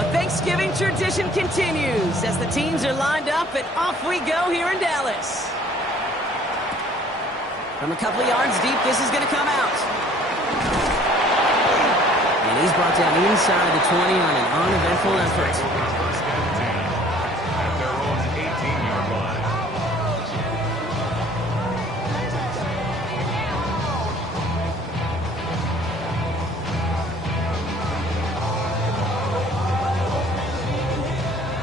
A Thanksgiving tradition continues as the teams are lined up and off we go here in Dallas. From a couple of yards deep, this is going to come out. And he's brought down inside the 20 on an uneventful effort. First and 10 at their own 18-yard line.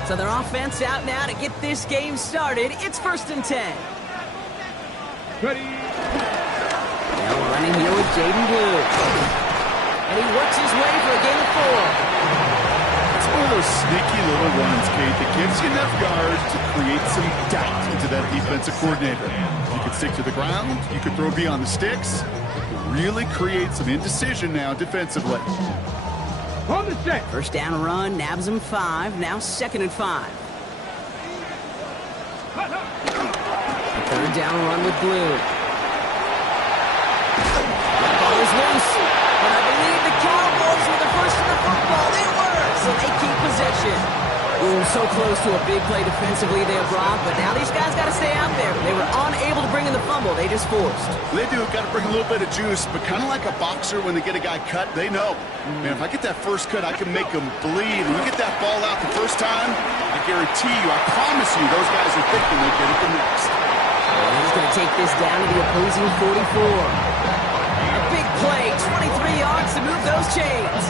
So their offense out now to get this game started. It's 1st and 10. Ready. Now running here with Jaden Blue. And he works his way for a gain of 4. It's one of those sneaky little runs, Kate, that gives you enough yards to create some doubt into that defensive coordinator. You could stick to the ground. You could throw beyond the sticks. Really create some indecision now defensively. On the set. First down run, nabs him 5. Now 2nd and 5. Third down run with Blue. That ball is loose. But I believe the Cowboys were the first to the football. They were, so they keep possession. Ooh, so close to a big play defensively there, Brock. But now these guys got to stay out there. They were unable to bring in the fumble. They just forced. They do. Got to bring a little bit of juice, but kind of like a boxer when they get a guy cut, they know. Man, if I get that first cut, I can make them bleed. When you get that ball out the first time, I guarantee you, I promise you, those guys are thinking they'll get it the next. He's going to take this down to the opposing 44. A big play, 23 yards to move those chains.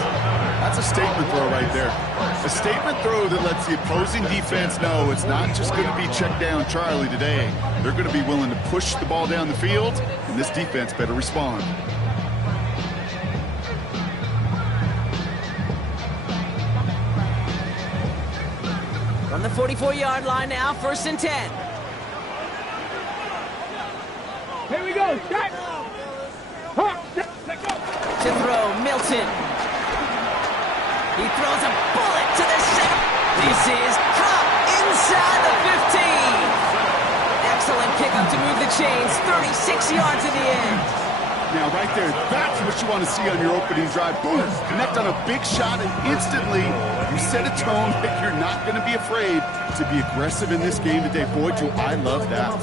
That's a statement throw right there. A statement throw that lets the opposing defense know it's not just going to be check down Charlie today. They're going to be willing to push the ball down the field, and this defense better respond. From the 44-yard line now, 1st and 10. Here we go. Set. Let go. To throw, Milton. He throws a bullet to the center. This is caught inside the 15. Excellent pickup to move the chains. 36 yards at the end. Now, right there, that's what you want to see on your opening drive. Boom! Connect on a big shot, and instantly you set a tone that you're not going to be afraid to be aggressive in this game today. Boy, do I love that.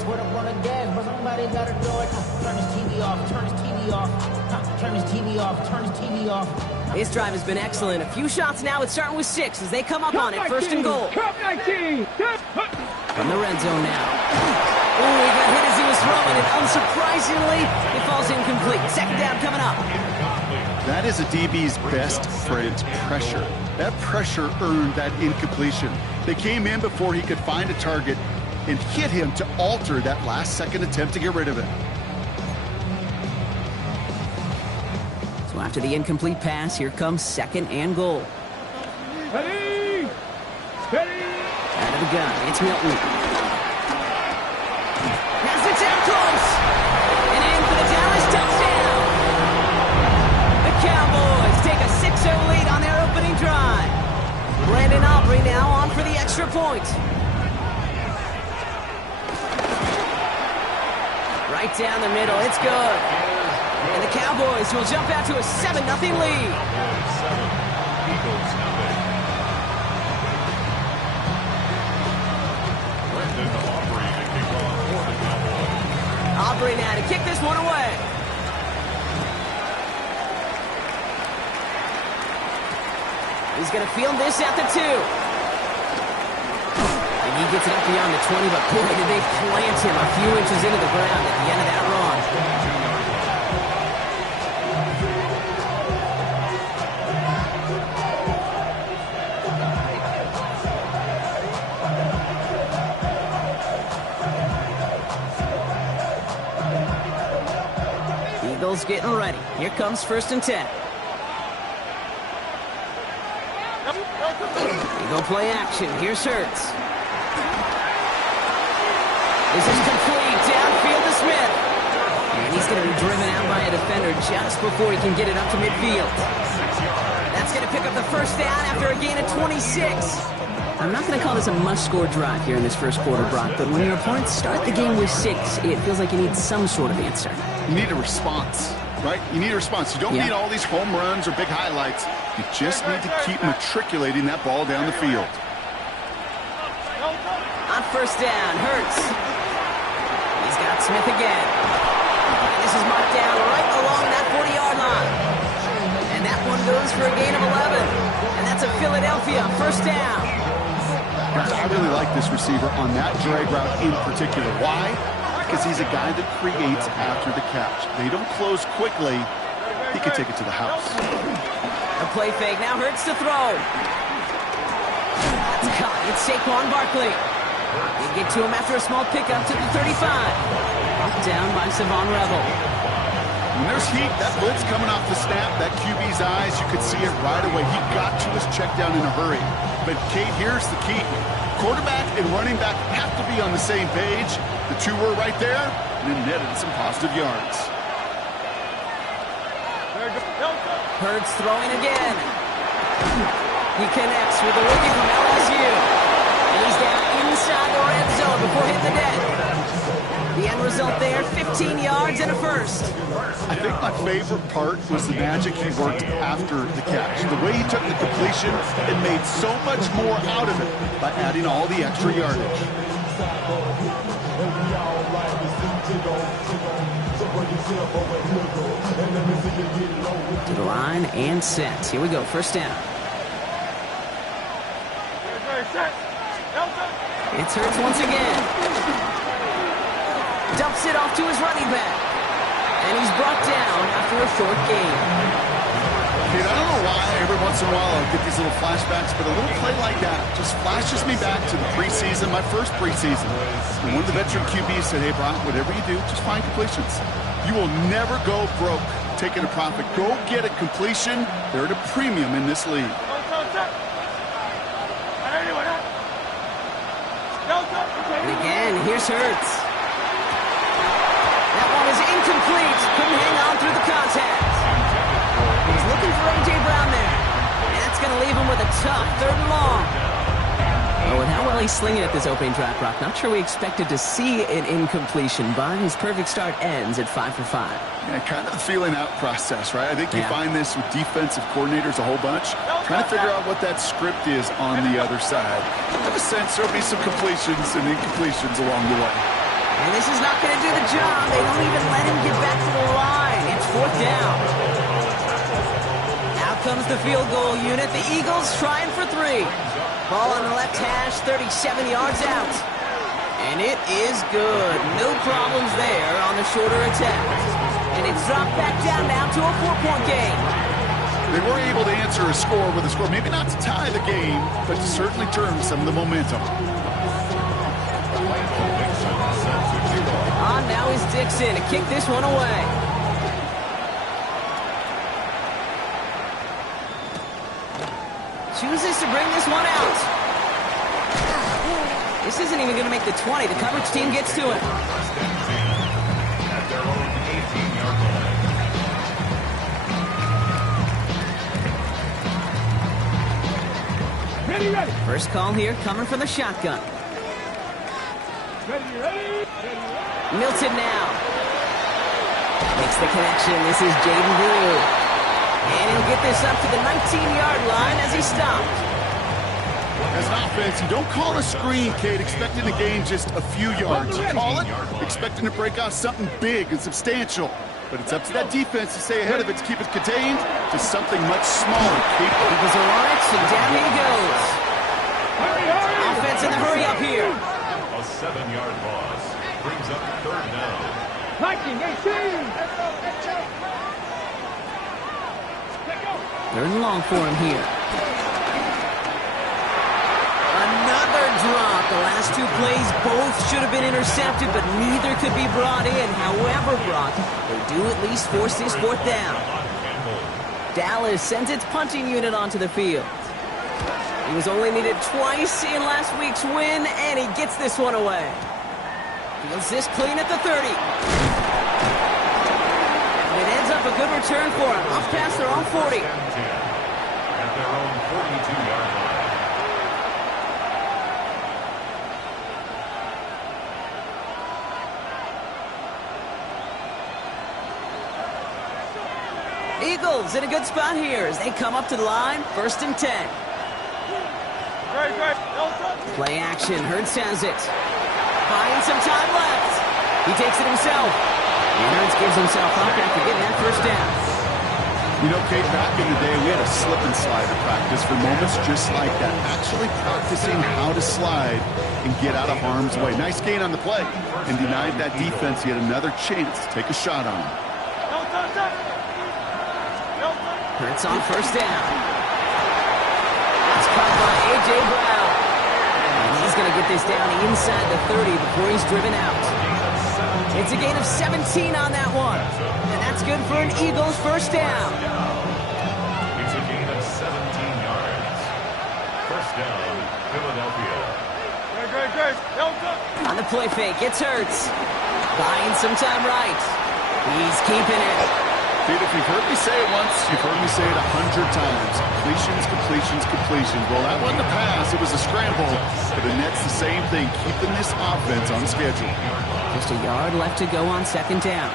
This drive has been excellent. A few shots now. It's starting with 6 as they come up on it. 1st and goal. Cup 19. From the red zone now. Oh, he got hit as he was throwing, and unsurprisingly, it falls incomplete. 2nd down coming up. That is a DB's best friend, pressure. That pressure earned that incompletion. They came in before he could find a target and hit him to alter that last-second attempt to get rid of it. So after the incomplete pass, here comes 2nd and goal. Ready. Ready. Out of the gun, it's Milton. Has it down close. And in for the Dallas touchdown. The Cowboys take a 6-0 lead on their opening drive. Brandon Aubrey now on for the extra point. Right down the middle, it's good. And the Cowboys will jump out to a 7-0 lead. Eagles nothing. Brandon Aubrey to kick off for the Cowboys. Aubrey now to kick this one away. He's going to field this at the 2. And he gets it up beyond the 20, but boy, did they plant him a few inches into the ground at the end of that run. Eagles getting ready. Here comes 1st and 10. Eagle play action. Here's Hurts. This is complete. Downfield to Smith. And he's going to be driven out by a defender just before he can get it up to midfield. That's going to pick up the 1st down after a gain of 26. I'm not going to call this a must-score drive here in this first quarter, Brock, but when your opponents start the game with 6, it feels like you need some sort of answer. You need a response, right? You need a response. You don't need all these home runs or big highlights. You just need to keep matriculating that ball down the field. On first down, Hurts. He's got Smith again. And this is marked down right along that 40-yard line. And that one goes for a gain of 11. And that's a Philadelphia first down. Guys, I really like this receiver on that drag route in particular. Why? Because he's a guy that creates after the catch. They don't close quickly. He could take it to the house. A play fake. Now Hurts to throw. That's caught. It's Saquon Barkley. They get to him after a small pickup to the 35. Brought down by Savon Rebel. When there's heat, that blitz coming off the snap, that QB's eyes, you could see it right away. He got to his check down in a hurry. But, Kate, here's the key. Quarterback and running back have to be on the same page. The two were right there, and it netted some positive yards. Hurts throwing again. He connects with a rookie from LSU. And he's down inside the red zone before hitting the deck. The end result there, 15 yards and a first. I think my favorite part was the magic he worked after the catch. The way he took the completion and made so much more out of it by adding all the extra yardage. To the line and set. Here we go, first down. It's Hurts once again. Dumps it off to his running back. And he's brought down after a short gain. Kate, I don't know why every once in a while I'll get these little flashbacks, but a little play like that just flashes me back to the preseason, my first preseason. And one of the veteran QBs said, hey, Brock, whatever you do, just find completions. You will never go broke taking a profit. Go get a completion. They're at a premium in this league. And again, here's Hurts. That one is incomplete. Couldn't hang on through the contact. He's looking for A.J. Brown there. And that's going to leave him with a tough third and long. Oh, and how well he's slinging at this opening drive, Brock. Not sure we expected to see an incompletion, but his perfect start ends at 5 for 5. Yeah, kind of the feeling out process, right? I think you find this with defensive coordinators a whole bunch, trying to figure out what that script is on the other side. I have a sense there'll be some completions and incompletions along the way. And this is not going to do the job. They don't even let him get back to the line. It's fourth down. Out comes the field goal unit. The Eagles trying for 3. Ball on the left hash, 37 yards out. And it is good. No problems there on the shorter attempt. And it's dropped back down now to a 4-point game. They were able to answer a score with a score, maybe not to tie the game, but to certainly turn some of the momentum. On now is Dixon to kick this one away. Chooses to bring this one out. This isn't even going to make the 20. The coverage team gets to it. At their own 18-yard line. Ready, ready. First call here coming from the shotgun. Ready, ready. Milton now. Makes the connection. This is Jaden Brew. And he'll get this up to the 19-yard line as he stopped. As an offense, you don't call a screen, Kate, expecting to gain just a few yards. You call it expecting to break out something big and substantial. But it's up to that defense to stay ahead of it, to keep it contained to something much smaller. Eagles are on it, so down he goes. Hurry, hurry. Offense in the hurry up here. A 7-yard loss brings up third down. Viking, 18. Third and long for him here. Another drop. The last two plays both should have been intercepted, but neither could be brought in. However, Brock, they do at least force this fourth down. Dallas sends its punting unit onto the field. He was only needed twice in last week's win, and he gets this one away. Feels this clean at the 30. And it ends up a good return for him. Off past their own 40. At their own 42-yard line. Eagles Eagles in a good spot here as they come up to the line, 1st and 10. Play action, Hurts has it. Buying some time left. He takes it himself. And Hurts gives himself up after getting that 1st down. You know, Kate, back in the day, we had a slip and slide to practice for moments just like that. Actually practicing how to slide and get out of harm's way. Nice gain on the play. And denied that defense yet another chance to take a shot on him. Hurts on 1st down. It's caught by A.J. Brown. And he's going to get this down inside the 30 before he's driven out. It's a gain of 17 on that one. And that's good for an Eagles 1st down. It's a gain of 17 yards. 1st down, Philadelphia. On the play fake, it's Hurts. Buying some time right. He's keeping it. Dude, if you've heard me say it once, you've heard me say it 100 times. Completions, completions, completions. Well, that wasn't a pass. It was a scramble. But the Nets, the same thing, keeping this offense on schedule. Just a yard left to go on 2nd down.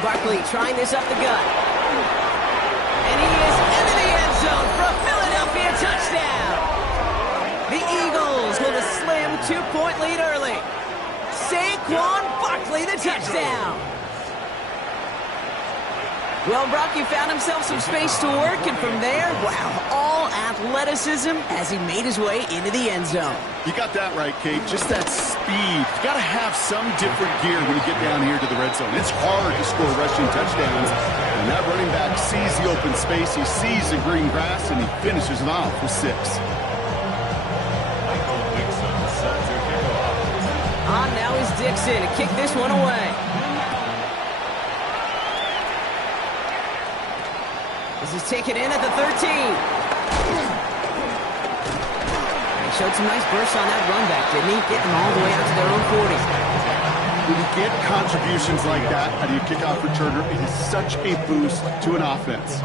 Barkley trying this up the gut. And he is into the end zone for a Philadelphia touchdown. The Eagles with a slim 2-point lead early. Saquon Barkley, the touchdown. Well, Brock, he found himself some space to work, and from there, wow, all athleticism as he made his way into the end zone. You got that right, Kate. Just that speed. You got to have some different gear when you get down here to the red zone. It's hard to score rushing touchdowns. And that running back sees the open space, he sees the green grass, and he finishes it off with 6. On now is Dixon to kick this one away. This is taken in at the 13. He showed some nice bursts on that run back, didn't he? Getting them all the way out to their own 40. When you get contributions like that out of your kickoff returner, it is such a boost to an offense.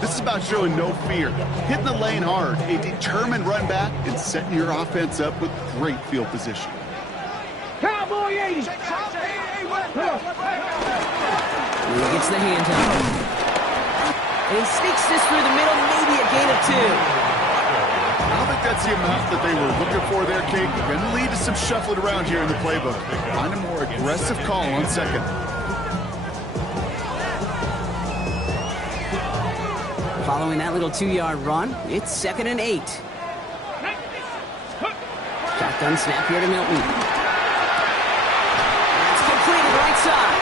This is about showing no fear, hitting the lane hard, a determined run back, and setting your offense up with great field position. Cowboy 80. He gets the hand up. And he sneaks this through the middle, maybe a gain of 2. I don't think that's the amount that they were looking for there, Kate. Going to lead to some shuffling around here in the playbook. Find a more aggressive call on 2nd. Following that little 2-yard run, it's 2nd and 8. Shotgun snap here to Milton. That's completed right side.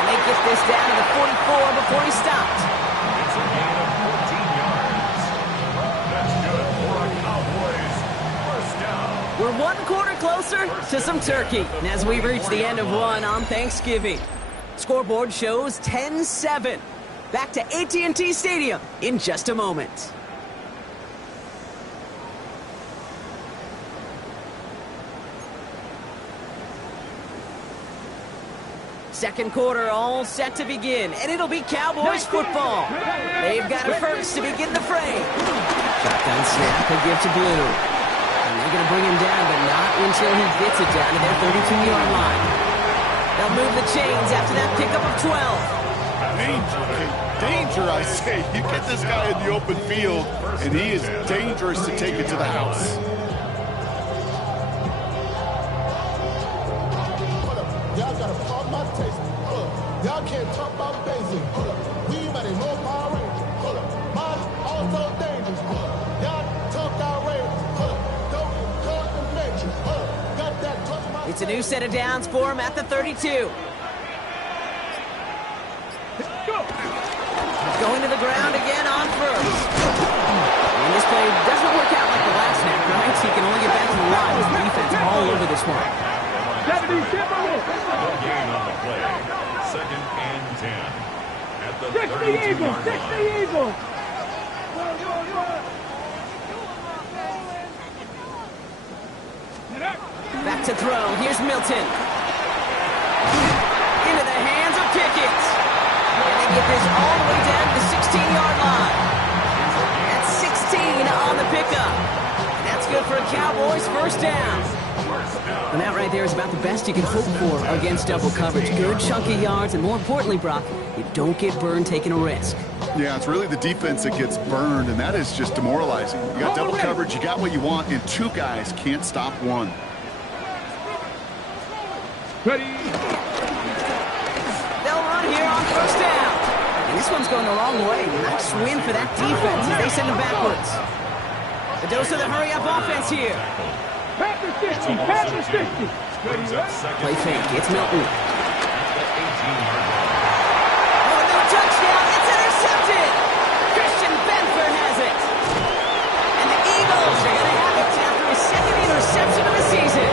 And they get this down to the 44 before he stopped. It's a gain of 14 yards. That's good for a Cowboys 1st down. We're 1 quarter closer to some turkey. And as we reach the end of one on Thanksgiving, scoreboard shows 10-7. Back to AT&T Stadium in just a moment. Second quarter all set to begin, and it'll be Cowboys football. They've got it first to begin the frame. Shotgun snap, a give to Blue. And they're going to bring him down, but not until he gets it down to their 32-yard line. They'll move the chains after that pickup of 12. Danger, I say. You get this guy in the open field, and he is dangerous to take it to the house. Y'all gotta pump my taste. Y'all can't talk about basic. We might have no Power Rangers. Mine also dangerous. Y'all talk outrageous. Don't call the matrix. Got that touch my. It's a new set of downs for him at the 32. Going to the ground again on 1st. And this play doesn't work out like the last snap, right? He can only get back to the line with the defense all over this one. 70 No gain on the play. 2nd and 10. At the 32-yard line. Eagles. Back to throw. Here's Milton. Into the hands of Pickett. And they get this all the way down to the 16-yard line. That's 16 on the pick picked up. That's good for a Cowboys first down. And that right there is about the best you can hope for against double coverage. Good chunky yards, and more importantly, Brock, you don't get burned taking a risk. Yeah, it's really the defense that gets burned, and that is just demoralizing. You got double coverage, you got what you want, and two guys can't stop one. Ready. They'll run here on first down. And this one's going the wrong way. Nice win for that defense as they send them backwards. A dose of the hurry-up offense here. Packers 50. Packers 50. Play fake. It's Milton. Oh, no touchdown. It's intercepted. Christian Benford has it. And the Eagles are going to have it after his second interception of the season.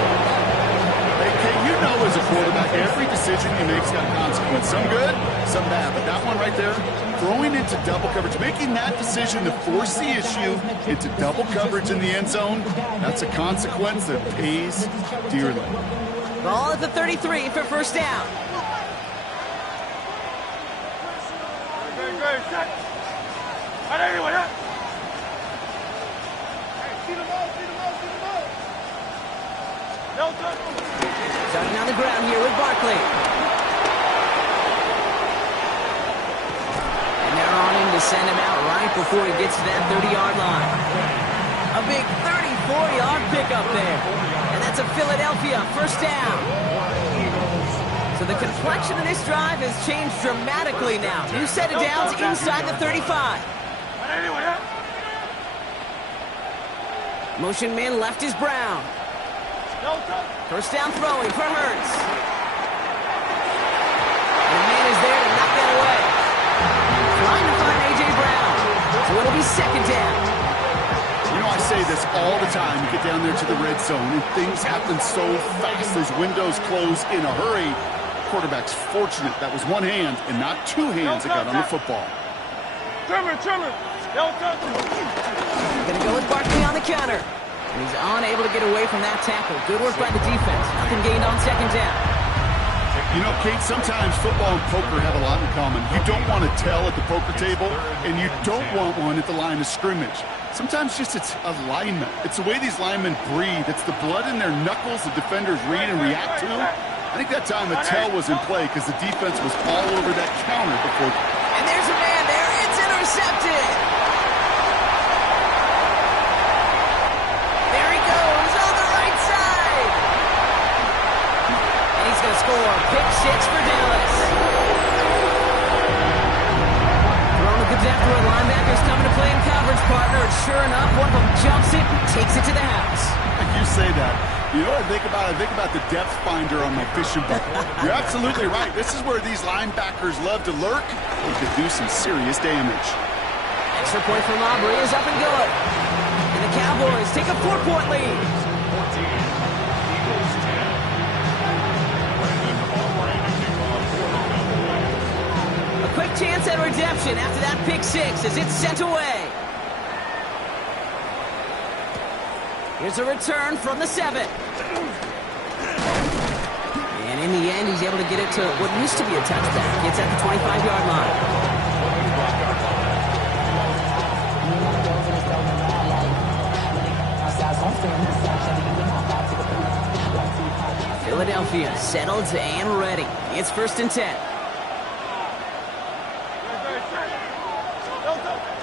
Hey, Kate, you know as a quarterback, every decision you make's got a consequence. Some good, some bad. But that one right there, throwing into double coverage, making that decision to force the issue into double coverage in the end zone, that's a consequence that pays dearly. Ball at the 33 for first down. Starting on the ground here with Barkley. And they're on him to send him out right before he gets to that 30-yard line. A big 34-yard pickup there. And that's a Philadelphia first down. So the complexion of this drive has changed dramatically now. New set of downs inside the 35. Motion man left is Brown. First down throwing for Hurts. And the man is there to knock that away. Trying to find A.J. Brown. So it'll be second down. You know, I say this all the time. You get down there to the red zone, and things happen so fast. Those windows close in a hurry. Quarterback's fortunate that was one hand and not two hands that got on the football. Trimmer. Gonna go with Barkley on the counter. And he's unable to get away from that tackle. Good work by the defense. Nothing gained on second down. You know, Kate, sometimes football and poker have a lot in common. You don't want to tell at the poker table, and you don't want one at the line of scrimmage. Sometimes just it's alignment. It's the way these linemen breathe. It's the blood in their knuckles the defenders read and react to. I think that time a tell was in play because the defense was all over that counter before. And there's a man there. It's intercepted. There he goes on the right side. And he's going to score. Pick six for Dallas. Throwing at the depth where linebackers coming to play in coverage, partner. And sure enough, one of them jumps it and takes it to the house. You say that. You know what I think about? I think about the depth finder on my fishing boat. You're absolutely right. This is where these linebackers love to lurk. They could do some serious damage. Extra point from Aubrey is up and good. And the Cowboys take a 4-point lead. A quick chance at redemption after that pick six as it's sent away. Here's a return from the 7. And in the end, he's able to get it to what used to be a touchback. It's at the 25-yard line. Philadelphia settled and ready. It's 1st and 10.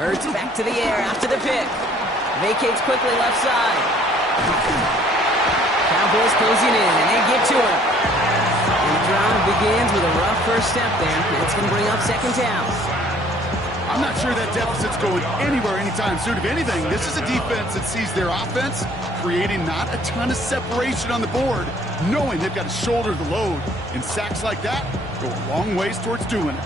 Hurts back to the air after the pick. Vacates quickly left side. Cowboys closing in, and they give to him. And the drive begins with a rough first step there. It's going to bring up second down. I'm not sure that deficit's going anywhere anytime soon. If anything, this is a defense that sees their offense creating not a ton of separation on the board, knowing they've got to shoulder the load. And sacks like that go a long ways towards doing it.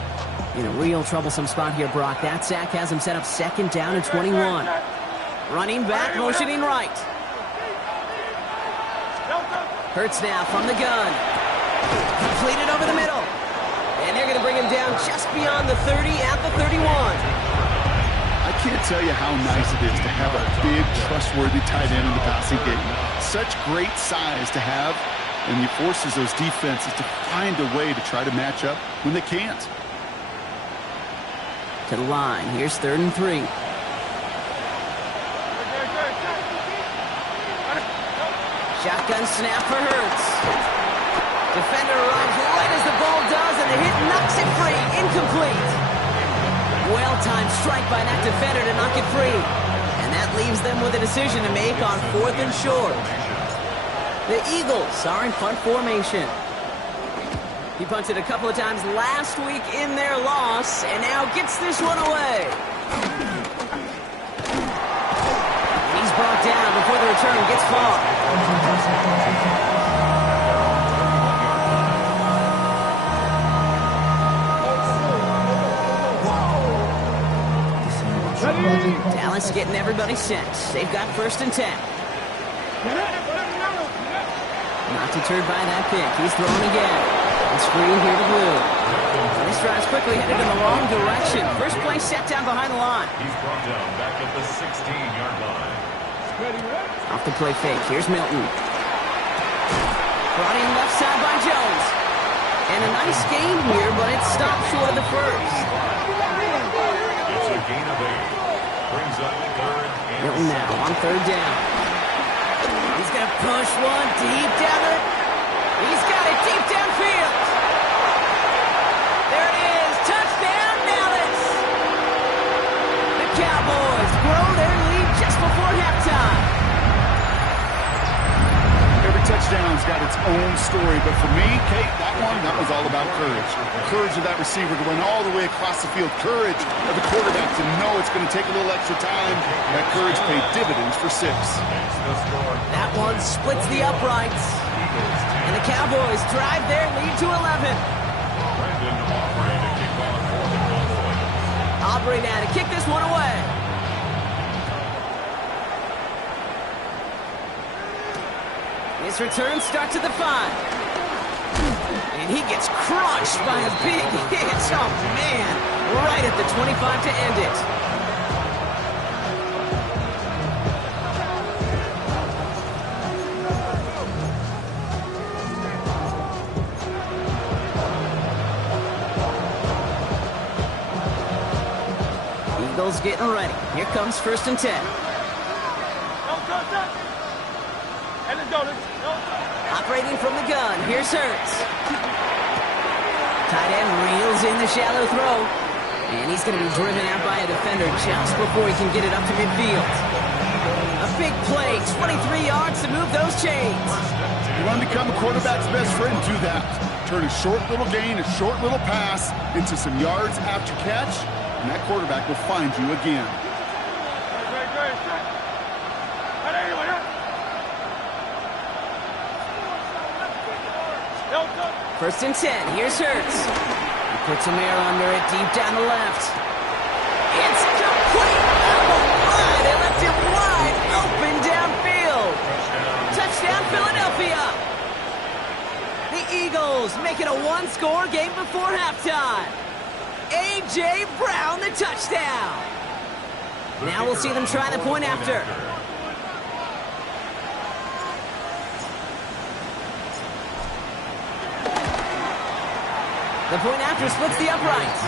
In a real troublesome spot here, Brock. That sack has him set up second down and 21. Running back, motioning right. Hurts now from the gun. Completed over the middle. And they're going to bring him down just beyond the 30 at the 31. I can't tell you how nice it is to have a big, trustworthy tight end in the passing game. Such great size to have, and he forces those defenses to find a way to try to match up when they can't. To the line. Here's 3rd and 3. Shotgun snap for Hurts. Defender arrives right as the ball does, and the hit knocks it free. Incomplete. Well-timed strike by that defender to knock it free. And that leaves them with a decision to make on 4th and short. The Eagles are in punt formation. He punted a couple of times last week in their loss, and now gets this one away. He's brought down before the return gets far. Dallas getting everybody set. They've got 1st and 10. Not deterred by that pick. He's throwing again. And screen here to Blue. This drive's quickly headed in the wrong direction. First play set down behind the line. He's brought down back at the 16-yard line. Off the play fake. Here's Milton. Brought in left side by Jones. And a nice gain here, but it stopped short of the first. It's a gain of 8. Brings up 3rd and Milton now on 3rd down. He's going to push one deep down it. He's got it deep downfield. There it is. Touchdown, Dallas. The Cowboys grow their lead just before halftime. Every touchdown's got its own story, but for me, Kate, that was all about courage. Courage of that receiver to run all the way across the field. Courage of the quarterback to know it's going to take a little extra time. That courage paid dividends for 6. That one splits the uprights. And the Cowboys drive their lead to 11. Aubrey now to kick this one away. His return starts at the 5. And he gets crushed by a big hit. Oh, man. Right at the 25 to end it. Eagles getting ready. Here comes 1st and 10. Operating from the gun. Here's Hurts. Tight end reels in the shallow throw. And he's going to be driven out by a defender just before he can get it up to midfield. A big play, 23 yards to move those chains. You want to become a quarterback's best friend, do that. Turn a short little gain, a short little pass into some yards after catch, and that quarterback will find you again. 1st and 10. Here's Hurts. He puts some air under it deep down the left. It's complete. Oh, my. They left him wide open downfield. Touchdown, Philadelphia. The Eagles make it a 1-score game before halftime. A.J. Brown, the touchdown. Now we'll see them try the point after. The point after splits the uprights.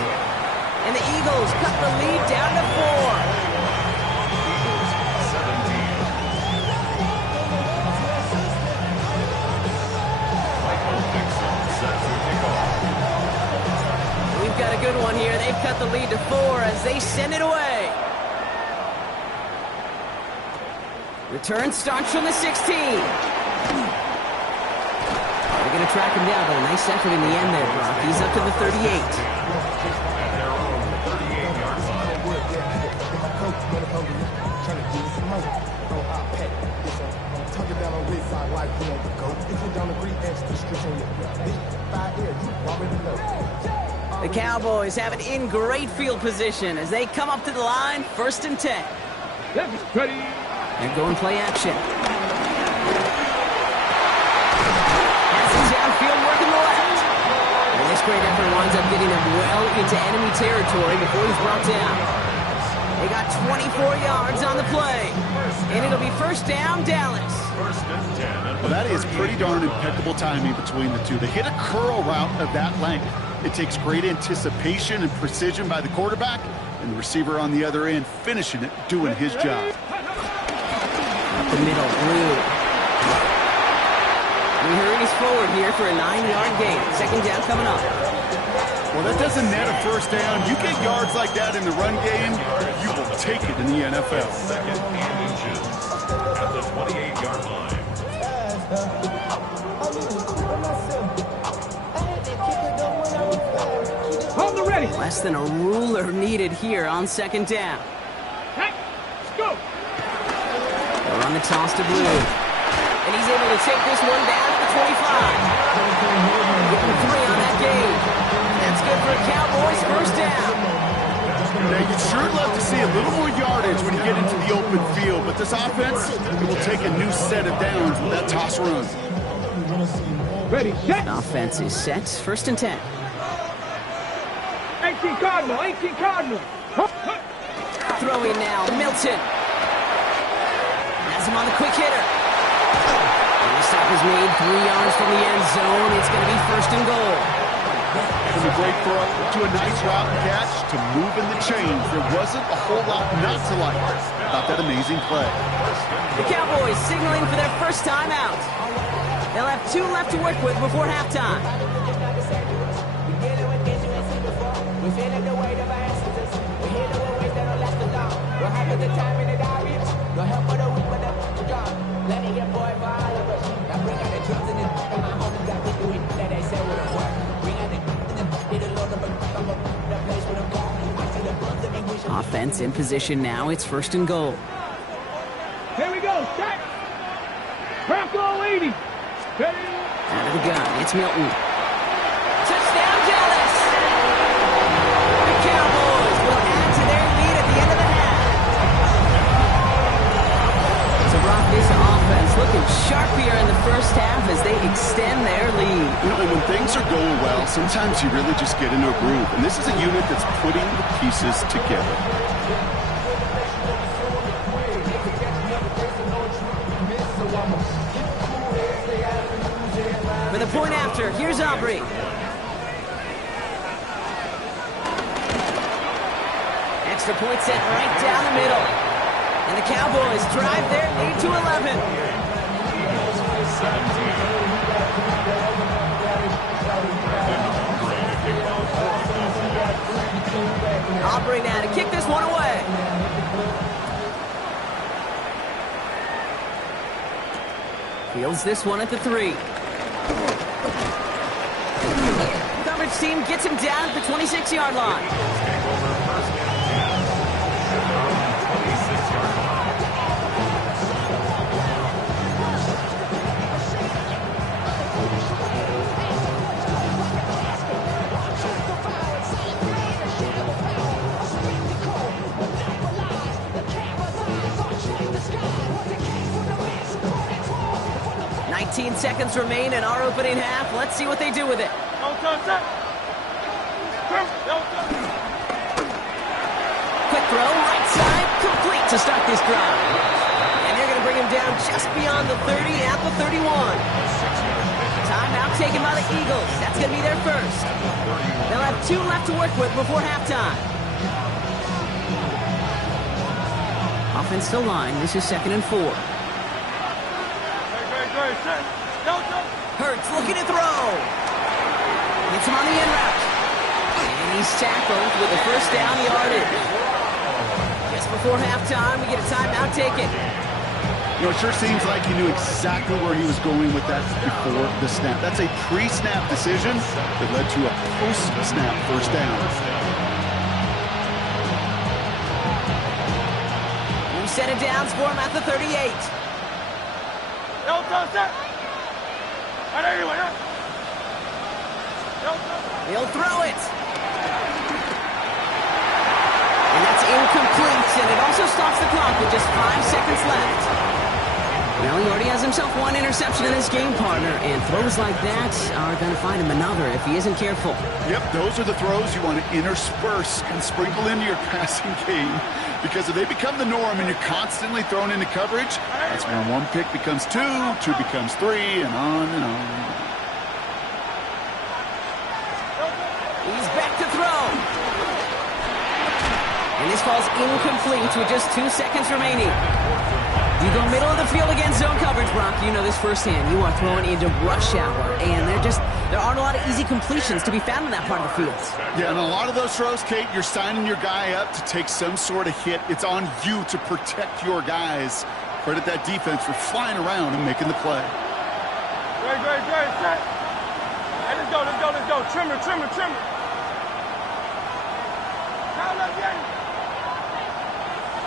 And the Eagles cut the lead down to 4. We've got a good one here. They've cut the lead to 4 as they send it away. Return starts from the 16. They're going to track him down, but a nice effort in the end there, Brock. He's up to the 38. The Cowboys have it in great field position as they come up to the line, 1st and 10. They're going play action. Downfield working the left. And this great effort winds up getting them well into enemy territory before he's brought down. They got 24 yards on the play. And it'll be 1st down, Dallas. Well, that is pretty darn impeccable timing between the two. They hit a curl route of that length. It takes great anticipation and precision by the quarterback, and the receiver on the other end finishing it, doing his job. Up the middle, Blue. he hurries forward here for a 9-yard gain. Second down coming up. Well, that doesn't net a first down. You get yards like that in the run game, you will take it in the NFL. Second and inches at the 28-yard line. Hold the ready. Less than a ruler needed here on second down. Hey, let's go. They'll run the toss to Blue. And he's able to take this one down to the 25. Getting 3 on that game. That's good for a Cowboys first down. Now, you'd sure love to see a little more yardage when you get into the open field, but this offense, it will take a new set of downs with that toss run. Ready, set. Offense is set. First and 10. 18 Cardinal, 18 Cardinal. Throwing now, Milton. Has him on the quick hitter. And the stop is made 3 yards from the end zone. It's going to be first and goal. From a great throw to a nice route and catch to moving the chains. There wasn't a whole lot not to like about that amazing play. The Cowboys signaling for their first time out. They'll have 2 left to work with before halftime. Offense in position now. It's first and goal. Here we go, set. Purple 80. Ready. Out of the gun, it's Milton. Touchdown, Dallas! The Cowboys will add to their lead at the end of the half. So Brock, this offense looking sharpier in the first half as they extend their lead. You know, and when things are going well, sometimes you really just get into a groove. And this is a unit that's putting the pieces together. For the point after, here's Aubrey. Extra point set right down the middle. And the Cowboys drive their lead to 11. Aubrey now to kick this one away. Fields this one at the 3. Coverage team gets him down at the 26-yard line. 19 seconds remain in our opening half. Let's see what they do with it. Quick throw, right side, complete to start this drive. And they're going to bring him down just beyond the 30 at the 31. Timeout taken by the Eagles. That's going to be their first. They'll have 2 left to work with before halftime. Offense still line. This is 2nd and 4. Hurts looking to throw. Gets him on the in route. And he's tackled with the first down yardage. Just before halftime, we get a timeout taken. You know, it sure seems like he knew exactly where he was going with that before the snap. That's a pre-snap decision that led to a post-snap first down. New set of downs for him at the 38. He'll throw it. And that's incomplete, and it also stops the clock with just 5 seconds left. Well, he already has himself 1 interception in this game, partner, and throws like that are going to find him another if he isn't careful. Yep, those are the throws you want to intersperse and sprinkle into your passing game, because if they become the norm and you're constantly thrown into coverage, that's when 1 pick becomes 2, 2 becomes 3, and on and on. He's back to throw. And this falls incomplete with just 2 seconds remaining. You go middle of the field against zone coverage, Brock. You know this firsthand. You are throwing into rush hour, and there aren't a lot of easy completions to be found in that part of the field. Yeah, and a lot of those throws, Kate, you're signing your guy up to take some sort of hit. It's on you to protect your guys. Credit that defense for flying around and making the play. Great, set. Hey, let's go. Trimmer. Count up, Yanni.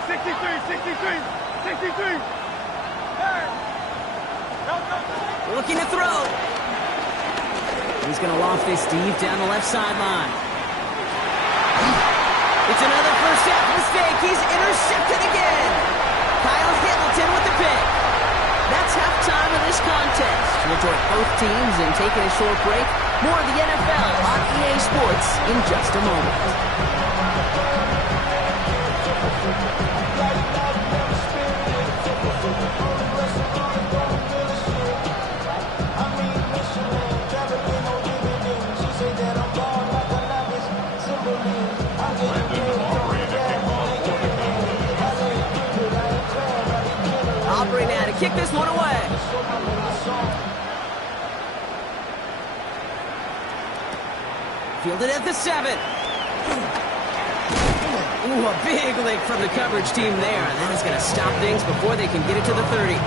63. Hey. Go. Looking to throw. He's going to loft this deep down the left sideline. It's another first half mistake. He's intercepted again. Kyle Hamilton with the pick. That's halftime of this contest. We'll join both teams in taking a short break. More of the NFL on EA Sports in just a moment. Aubrey now to kick this one away. Fielded at the 7. Ooh, a big lick from the coverage team there. And that is going to stop things before they can get it to the 30.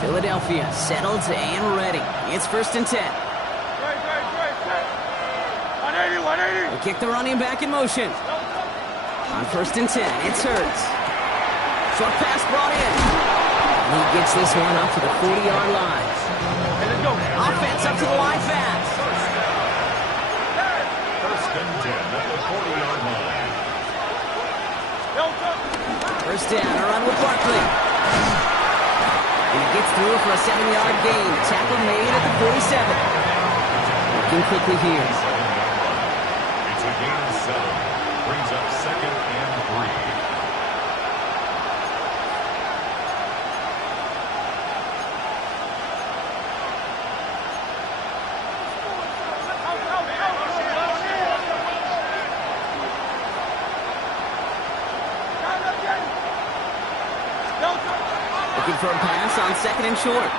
Philadelphia settled and ready. It's 1st and 10. Great. 180. They kick the running back in motion. On 1st and 10, it's Hurts. Short pass brought in. And he gets this one up to the 40-yard line. Hey, let's go. Offense up to the line fast. 1st and 10 at the 40-yard line. First down, a run with Barkley. And he gets through for a 7-yard gain. Tackle made at the 47. Working quickly here. It's a gain of 7. Brings up 2nd and 3. Looking for a pass on 2nd and short.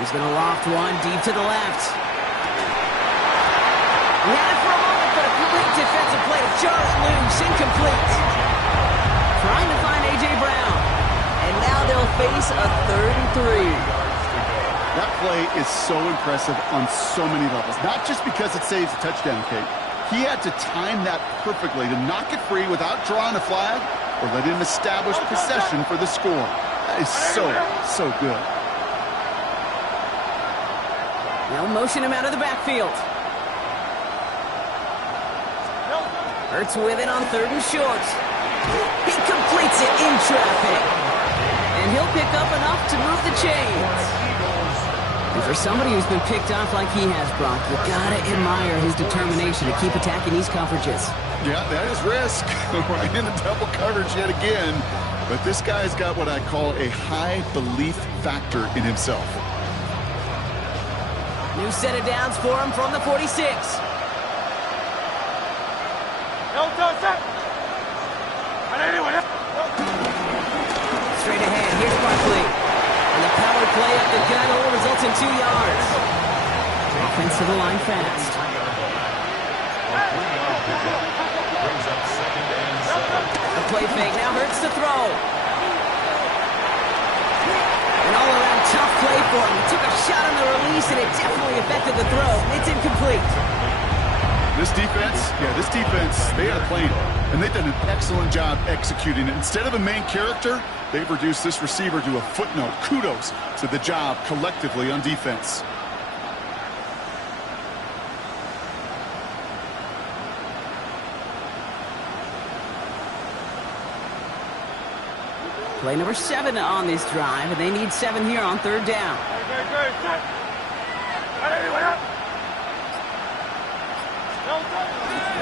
He's going to loft one deep to the left. He had it for a moment, but a great defensive play to Charles loose, incomplete. Trying to find A.J. Brown. And now they'll face a 3rd and 3. That play is so impressive on so many levels. Not just because it saves a touchdown, Kate. He had to time that perfectly to knock it free without drawing a flag or let him establish possession for the score. That is so good. They'll motion him out of the backfield. Hurts with it on 3rd and short. He completes it in traffic. And he'll pick up enough to move the chains. And for somebody who's been picked off like he has, Brock, you gotta admire his determination to keep attacking these coverages. Yeah, that is risk. We're in the double coverage yet again. But this guy's got what I call a high belief factor in himself. New set of downs for him from the 46. Straight ahead, here's Barkley. And the power play up the gut hole results in 2 yards. Offense to the line fast. Brings up 2nd and 7. A play fake now Hurts to throw. An all-around tough play for him. He took a shot on the release, and it definitely affected the throw. It's incomplete. This defense, they had a plan, and they've done an excellent job executing it. Instead of a main character, they've reduced this receiver to a footnote. Kudos to the job collectively on defense. Play number 7 on this drive, and they need 7 here on 3rd down.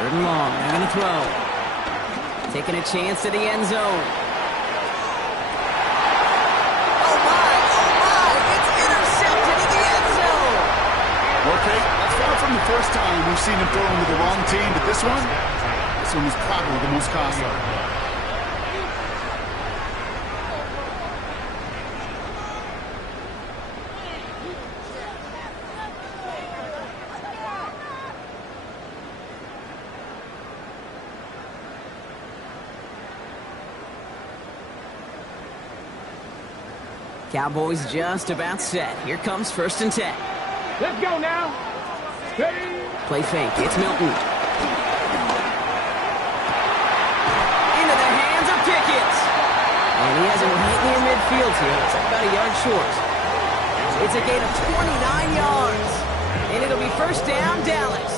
Third and long. They're going to throw. Taking a chance to the end zone. Oh, my. It's intercepted in the end zone. Okay, that's far from the first time we've seen him throw into the wrong team, but this one was probably the most costly. Cowboys just about set. Here comes 1st and 10. Let's go now. Ready? Play fake. It's Milton. Into the hands of Pickett. And he has it right near midfield here. It's about a yard short. It's a gain of 29 yards. And it'll be 1st down, Dallas.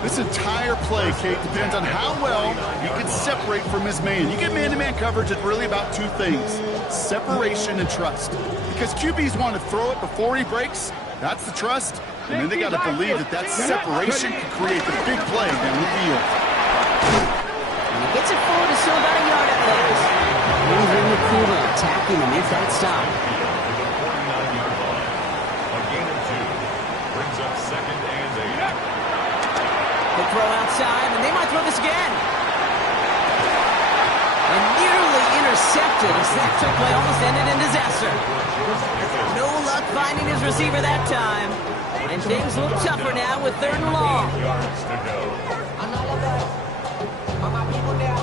This entire play, Kate, depends on how well he can separate from his man. You get man-to-man coverage, it's really about two things: separation and trust. Because QBs want to throw it before he breaks. That's the trust. And then they got to believe that separation can create the big play down the field. And he gets it forward to still about a yard at last. He's in the Cuba attacking to make that stop. A gain of 2. Brings up 2nd and 8. They throw outside, and they might throw this again. And nearly intercepted as that trick play almost ended in disaster. No luck finding his receiver that time. And things look tougher now with 3rd and long. Yards to go. I'm all about all my people now.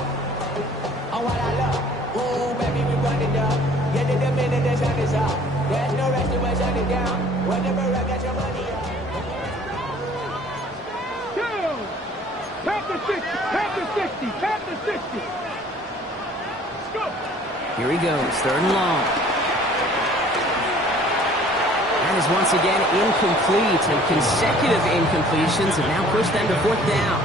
On what I love. Ooh, baby, we run it down. Get it the minute the sun is up. There's no rest to shut it down. Whenever I got your money up. Tap the 60, tap the 60, tap the 60. Let's go. Here he goes, 3rd and long. That is once again incomplete, and consecutive incompletions have now pushed them to 4th down.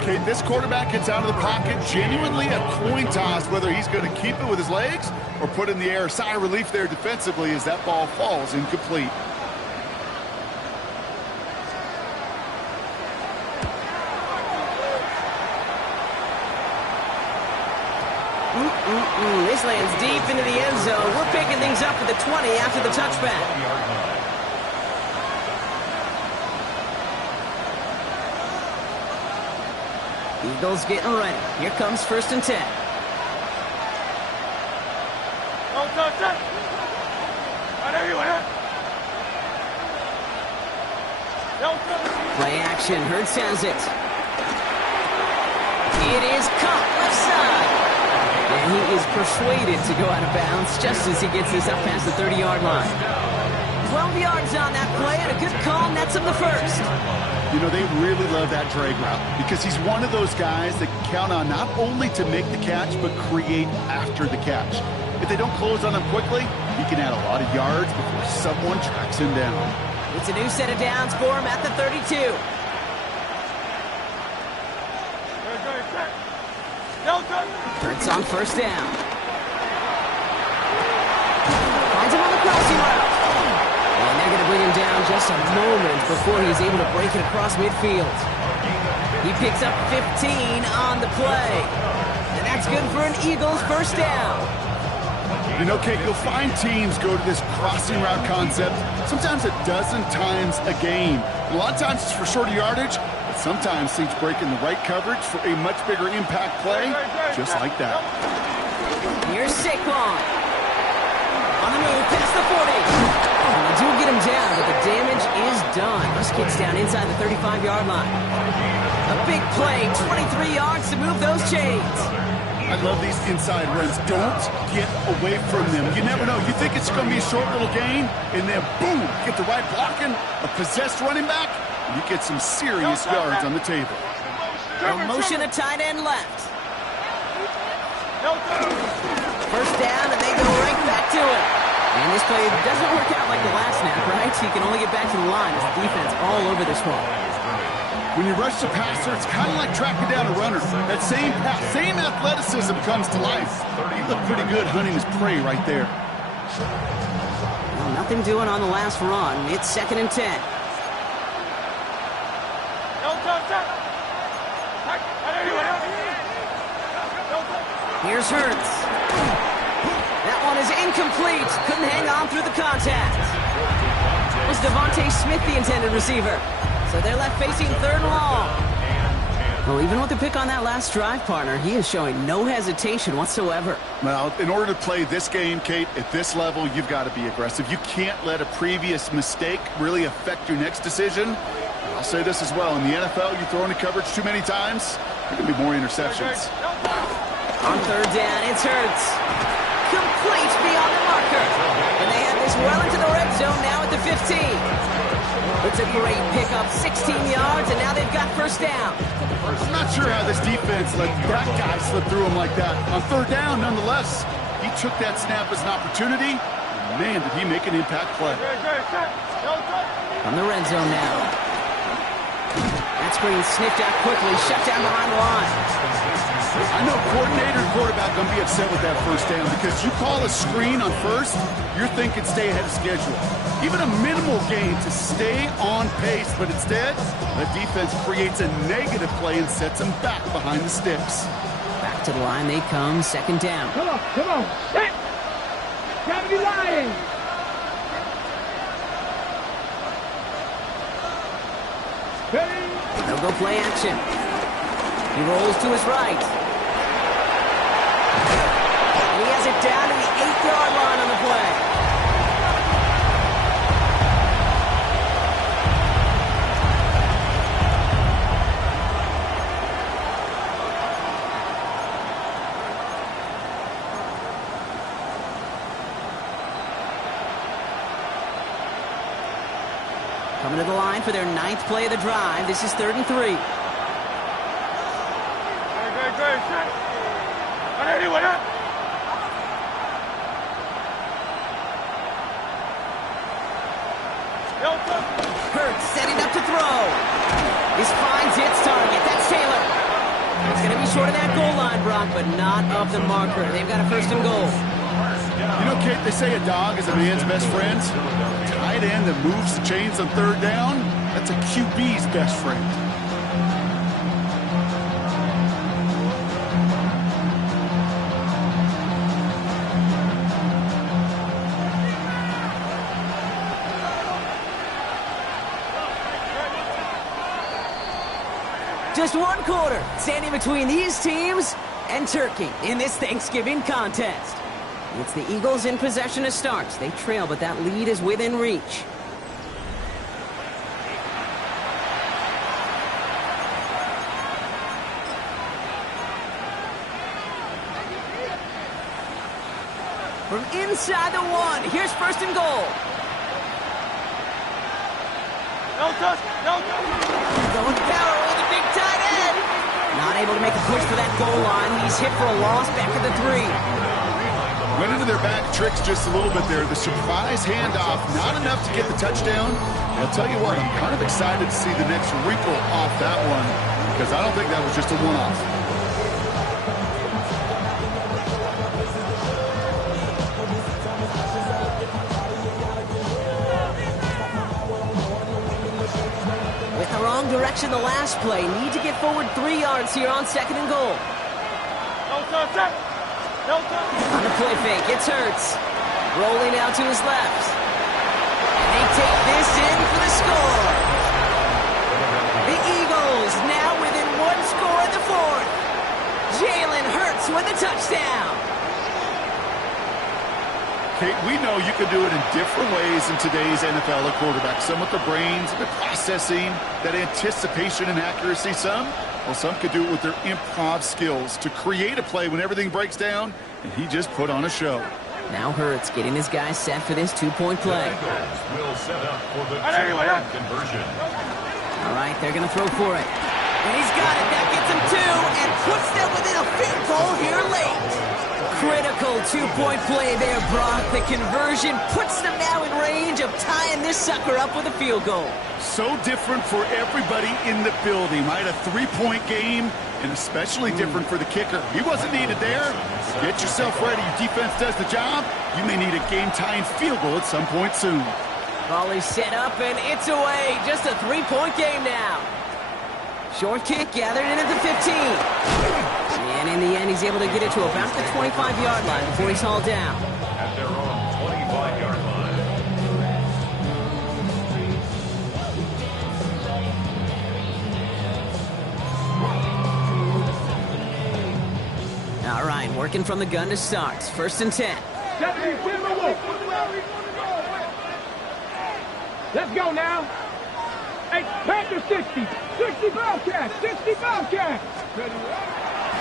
Okay, this quarterback gets out of the pocket, genuinely a coin toss whether he's going to keep it with his legs or put it in the air. Sigh of relief there defensively as that ball falls incomplete. This lands deep into the end zone. We're picking things up at the 20 after the touchback. Eagles getting ready. Here comes 1st and 10. Play action. Hurts has it. It is caught left side. And he is persuaded to go out of bounds just as he gets this up past the 30-yard line. 12 yards on that play, and a good call nets him the 1st. You know, they really love that drag route because he's one of those guys that can count on not only to make the catch, but create after the catch. If they don't close on him quickly, he can add a lot of yards before someone tracks him down. It's a new set of downs for him at the 32. Hurts on 1st down. Finds him on the crossing route. And they're going to bring him down just a moment before he's able to break it across midfield. He picks up 15 on the play. And that's good for an Eagles 1st down. You know, Kate, you'll find teams go to this crossing route concept sometimes a dozen times a game. And a lot of times it's for shorter yardage, but sometimes teams break in the right coverage for a much bigger impact play, just like that. Here's Saquon. On the move, past the 40. And they do get him down, but the damage is done. This kid's down inside the 35-yard line. A big play, 23 yards to move those chains. I love these inside runs. Don't get away from them. You never know. You think it's going to be a short little gain, and then boom, get the right blocking, a possessed running back, and you get some serious yards on the table. A motion a tight end left. 1st down, and they go right back to it. And this play doesn't work out like the last snap, right? He can only get back to the line as the defense all over this one. When you rush the passer, it's kind of like tracking down a runner. That same athleticism comes to life. He looked pretty good hunting his prey right there. Well, nothing doing on the last run. It's 2nd and 10. Here's Hurts. That one is incomplete. Couldn't hang on through the contact. Was Devontae Smith the intended receiver? So they're left facing 3rd and long. Well, even with the pick on that last drive, partner, he is showing no hesitation whatsoever. Well, in order to play this game, Kate, at this level, you've got to be aggressive. You can't let a previous mistake really affect your next decision. I'll say this as well. In the NFL, you throw into coverage too many times, there can be more interceptions. On 3rd down, it's Hurts. Complete beyond the marker. And they have this well into the red zone now at the 15. It's a great pickup, 16 yards, and now they've got 1st down. I'm not sure how this defense let that guy slip through him like that. On 3rd down, nonetheless, he took that snap as an opportunity. Man, did he make an impact play. On the red zone now. That screen sniffed out quickly, shut down behind the line. I know coordinator and quarterback going to be upset with that 1st down because you call a screen on 1st, you're thinking stay ahead of schedule. Even a minimal gain to stay on pace, but instead, the defense creates a negative play and sets them back behind the sticks. Back to the line they come, 2nd down. Come on, set! Gotta be lying! Ready? They'll go play action. He rolls to his right. He has it down to the 8-yard line on the play. Coming to the line for their 9th play of the drive. This is 3rd and 3. Hurts setting up to throw. This finds its target. That's Taylor. It's going to be short of that goal line, Brock, but not of the marker. They've got a 1st and goal. You know, Kate, they say a dog is a man's best friend. Tight end that moves the chains on 3rd down, that's a QB's best friend. Just 1 quarter, standing between these teams and Turkey in this Thanksgiving contest. It's the Eagles in possession to start. They trail, but that lead is within reach. From inside the 1, here's 1st and goal. Going power with a big tight end. Not able to make a push for that goal line. He's hit for a loss back at the 3. Went into their back tricks just a little bit there. The surprise handoff, not enough to get the touchdown. I'll tell you what, I'm kind of excited to see the next wrinkle off that one because I don't think that was just a one-off. With the wrong direction the last play, need to get forward 3 yards here on 2nd and goal. On the play fake, it's Hurts. Rolling out to his left. And they take this in for the score. The Eagles now within 1 score in the 4th. Jalen Hurts with a touchdown. Kate, we know you can do it in different ways in today's NFL at quarterback. Some with the brains, the processing, that anticipation and accuracy. Some could do it with their improv skills to create a play when everything breaks down, and he just put on a show. Now Hurts getting his guys set for this 2-point play. Will set up for the 2-point conversion. All right, they're going to throw for it. And he's got it. That gets him 2 and puts them within a field goal here late. Critical 2-point play there, Brock. The conversion puts them now in range of tying this sucker up with a field goal. So different for everybody in the building. Might a 3-point game, and especially different for the kicker. He wasn't needed there. Get yourself ready. Your defense does the job. You may need a game-tying field goal at some point soon. Ball is set up, and it's away. Just a 3-point game now. Short kick gathered in at the 15. And in the end, he's able to get it to about the 25-yard line before he's hauled down. At their own 25-yard line. All right, working from the gun to start. 1st and 10. Let's go now. Hey, Panther 60. 60 Bobcat. 60 Bobcat.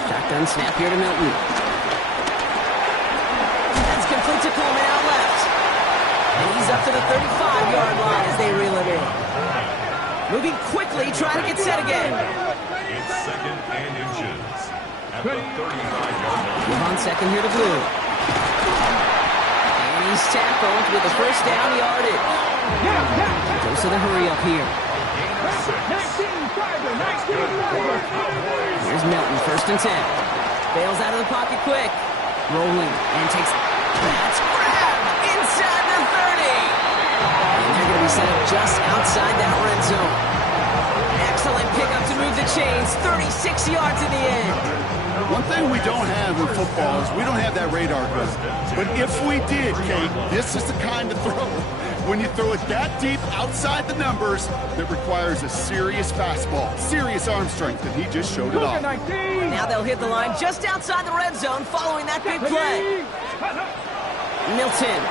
Shotgun snap here to Milton. That's complete to Coleman out left. And he's up to the 35-yard line as they reel it in. Moving quickly, trying to get set again. It's 2nd and inches. At the 35-yard line. Move on 2nd here to Blue. And he's tackled with the 1st down yardage. Goes to the hurry up here. Here's Milton, 1st and 10. Bails out of the pocket quick. Rolling and takes... That's grabbed inside the 30. And they're going to be set up just outside that red zone. Excellent pickup to move the chains. 36 yards in the end. One thing we don't have in football is we don't have that radar gun. But if we did, Kate, this is the kind of throw. When you throw it that deep outside the numbers, that requires a serious fastball, serious arm strength, and he just showed it off. Now they'll hit the line just outside the red zone following that big play. Milton.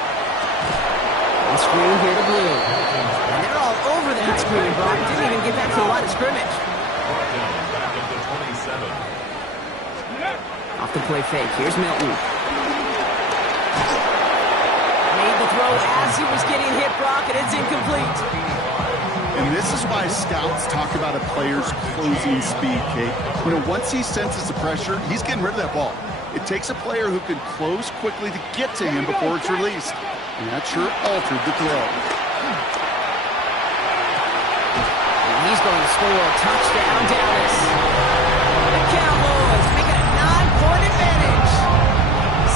And screen here to Blue. And they're all over that screen, Brock. Didn't even get back to the line of scrimmage. Back at the 27. Off the play fake. Here's Milton. Made the throw as he was getting hit, Brock, and it's incomplete. And this is why scouts talk about a player's closing speed, Kate. You know, once he senses the pressure, he's getting rid of that ball. It takes a player who can close quickly to get to him before it's released. And that sure altered the throw. And he's going to score a touchdown, Dallas. The Cowboys make it a 9-point advantage.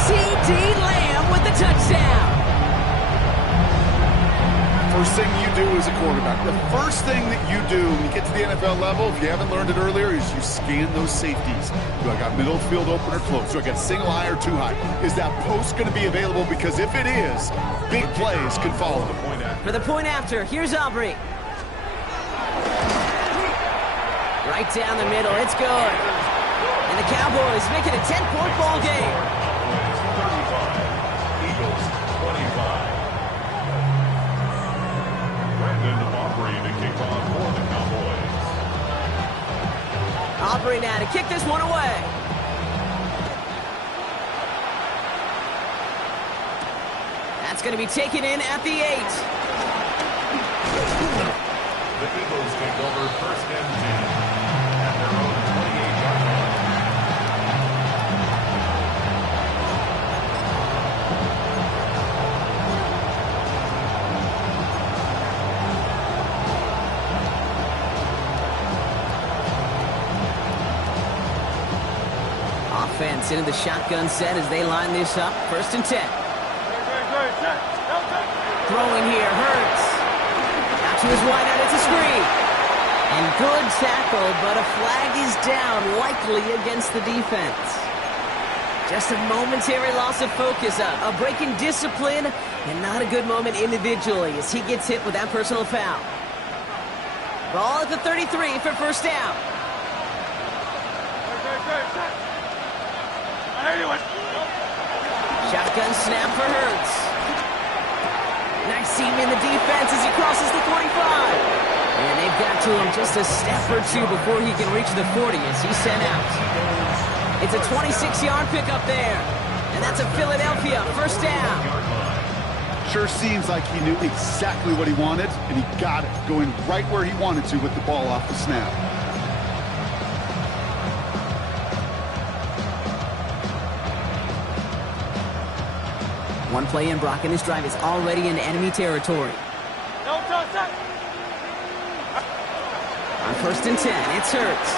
C.D. Lamb with the touchdown. First thing you do as a quarterback, the first thing that you do when you get to the NFL level, if you haven't learned it earlier, is you scan those safeties. Do I got middle field open or close? Do I got single high or two high? Is that post going to be available? Because if it is, big plays can follow. For the point after, here's Aubrey. Right down the middle, it's good. And the Cowboys make it a 10-point ball game. 35. Eagles 25. Aubrey to kick off for the Cowboys. Aubrey now to kick this one away. That's going to be taken in at the 8. The Eagles take over 1st and 10 at their own 28-yard line. Offense into the shotgun set as they line this up. 1st and 10. Throwing here, Hurts. Out to his wideout, it's a screen. And good tackle, but a flag is down, likely against the defense. Just a momentary loss of focus, a break in discipline, and not a good moment individually as he gets hit with that personal foul. Ball at the 33 for 1st down. Shotgun snap for Hurts. Nice seam in the defense as he crosses the 45. And they've got to him just a step or two before he can reach the 40 as he's sent out. It's a 26-yard pickup there. And that's a Philadelphia 1st down. Sure seems like he knew exactly what he wanted, and he got it, going right where he wanted to with the ball off the snap. One play in, Brock, and his drive is already in enemy territory. On 1st and 10, it's Hurts.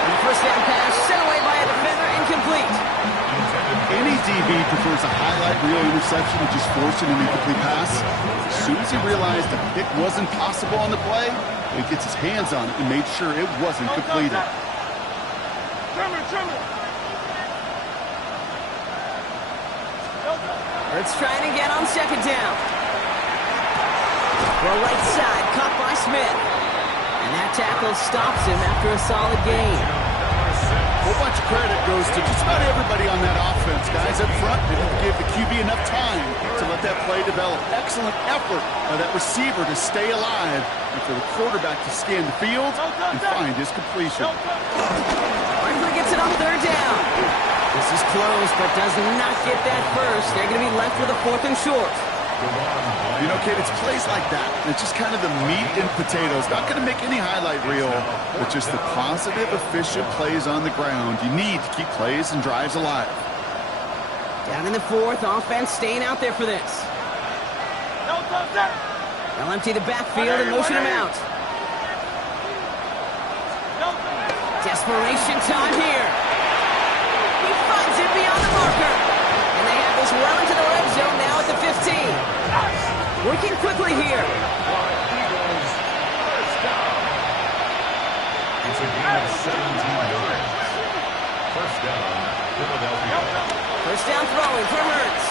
And the 1st down pass sent away by a defender, incomplete. Any DB prefers a highlight reel interception to just forcing an incomplete pass. As soon as he realized a pick wasn't possible on the play, he gets his hands on it and made sure it wasn't completed. Let's try it again on second down. Well, right side, caught by Smith. And that tackle stops him after a solid gain. A whole bunch of credit goes to just about everybody on that offense. Guys up front, they didn't give the QB enough time to let that play develop. Excellent effort by that receiver to stay alive and for the quarterback to scan the field and find his completion. Quickly gets it on third down. This is close, but does not get that first. They're going to be left with a 4th and short. You know, Kate, it's plays like that. It's just kind of the meat and potatoes. Not going to make any highlight reel, but just the positive, efficient plays on the ground. You need to keep plays and drives alive. Down in the 4th, offense staying out there for this. They'll empty the backfield and motion him out. Desperation time here. He finds it beyond the marker. And they have this well into the red zone now at the 15. Working quickly here. It's a gain of 17 yards. First down, Philadelphia. First down throwing for Hurts.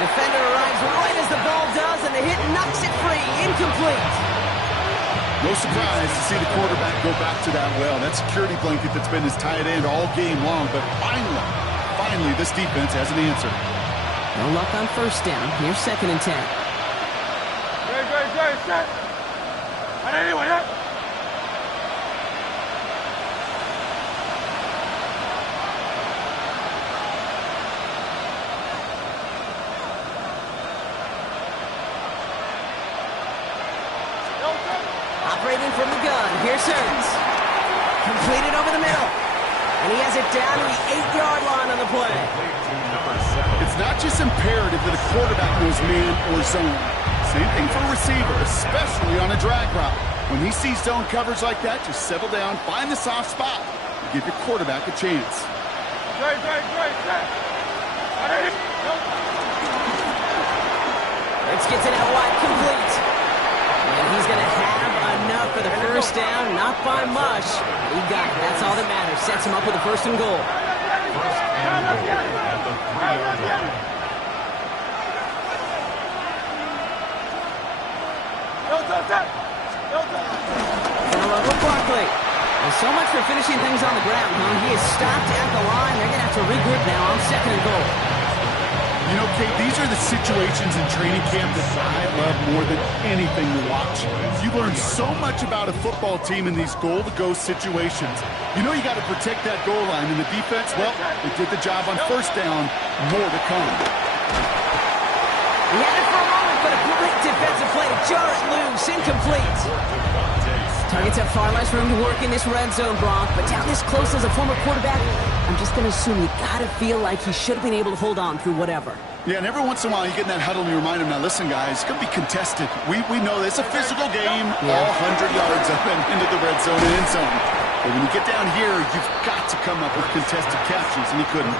Defender arrives right as the ball does, and the hit knocks it free. Incomplete. No surprise to see the quarterback go back to that well. That security blanket that's been his tight end all game long, but finally, this defense has an answer. No luck on first down. Here's 2nd and 10. Set. Anyway, Operating from the gun. Here's Hurts. Completed over the middle. And he has it down to the 8-yard line on the play. It's not just imperative that a quarterback knows man or zone. Same thing for a receiver, especially on a drag route. When he sees zone coverage like that, just settle down, find the soft spot, and give your quarterback a chance. Hurts gets it out wide, complete. And he's going to have enough for the first down, not by much. He got it. That's all that matters. Sets him up with a 1st and goal. First and goal at the 3-yard line. Over Barkley. Well, so much for finishing things on the ground, huh? He is stopped at the line. They're going to have to regroup now on 2nd and goal. You know, Kate, these are the situations in training camp that I love more than anything to watch. You learn so much about a football team in these goal-to-go situations. You know you got to protect that goal line, and the defense, well, they did the job on first down. More to come. He had it for a moment, but a great defensive play to jar it loose. Incomplete. Targets have far less room to work in this red zone, Brock, but down this close as a former quarterback, I'm just going to assume you got to feel like he should have been able to hold on through whatever. Yeah, and every once in a while you get in that huddle and you remind him, now listen, guys, it's going to be contested. We know it's a physical game, all 100 yards up and into the red zone and end zone. But when you get down here, you've got to come up with contested catches, and he couldn't.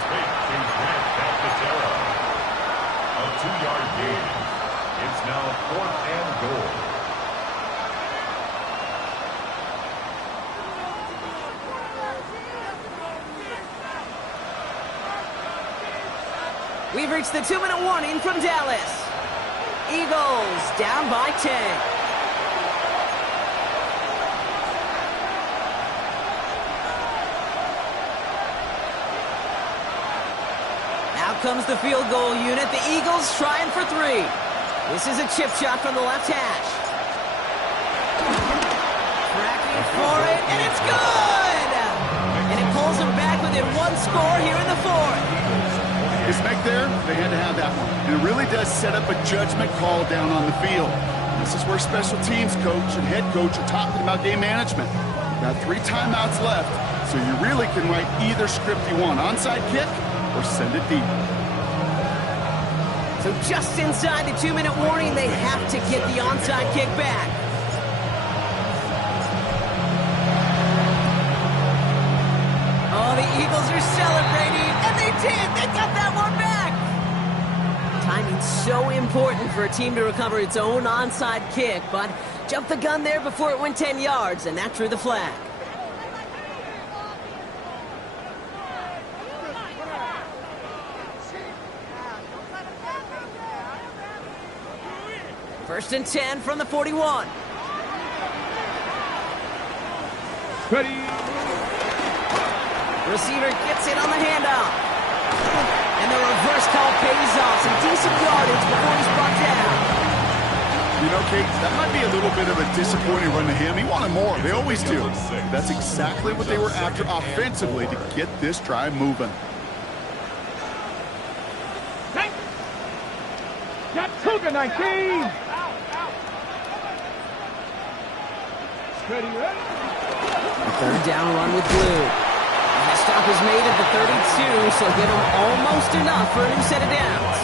A 2-yard gain. It's now 4th and goal. We've reached the 2-minute warning from Dallas. Eagles down by 10. Now comes the field goal unit. The Eagles trying for 3. This is a chip shot from the left hash. Tracking for it, and it's good! And it pulls them back within 1 score here in the 4th. His make there, they had to have that one. And it really does set up a judgment call down on the field. This is where special teams coach and head coach are talking about game management. Got 3 timeouts left, so you really can write either script you want. Onside kick or send it deep. So just inside the 2-minute warning, they have to get the onside kick back. Oh, the Eagles are celebrating, and they did! They got that one back! Timing's so important for a team to recover its own onside kick, but jumped the gun there before it went 10 yards, and that drew the flag. First and 10 from the 41. Ready. Receiver gets it on the handoff. And the reverse call pays off. Some decent yardage before he's brought down. You know, Kate, that might be a little bit of a disappointing run to him. He wanted more. They always do. That's exactly what they were after offensively to get this drive moving. Got Cougar 19. Ready. A third down run with Blue. And the stop is made at the 32, so give him almost enough for a new set of downs.